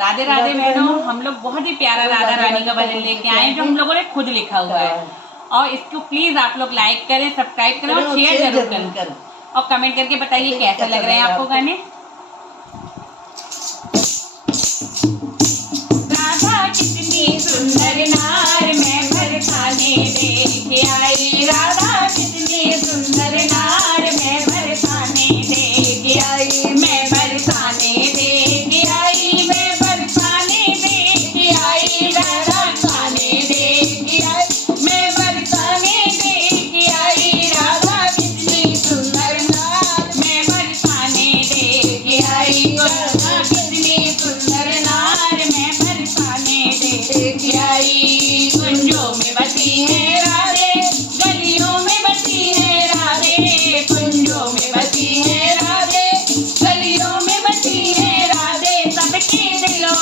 राधे राधे बहनों, हम लोग बहुत ही प्यारा राधा रानी का भजन लेके आए जो हम लोगों ने खुद लिखा हुआ है। और इसको प्लीज आप लोग लाइक करें, सब्सक्राइब करें और शेयर जरूर करें और कमेंट करके बताइए कैसा लग रहे हैं आपको गाने। राधा कितनी सुंदर नार मैं बरसाने देख आई, राधा कितनी सुंदर नार मैं बरसाने देख आई, मैं बरसाने देख आई, मैं बरसाने देख आई, बरसाने देख आई, मैं बरसाने देख आई, राधा कितनी सुंदर नार मैं बरसाने देख आई, राधा कितनी सुंदर नार मैं बरसाने देख आई। कुंजों में बसी है राधे, गलियों में बसी है राधे, कुंजों में बसी है राधे, गलियों में बसी है राधे, सबके दिलों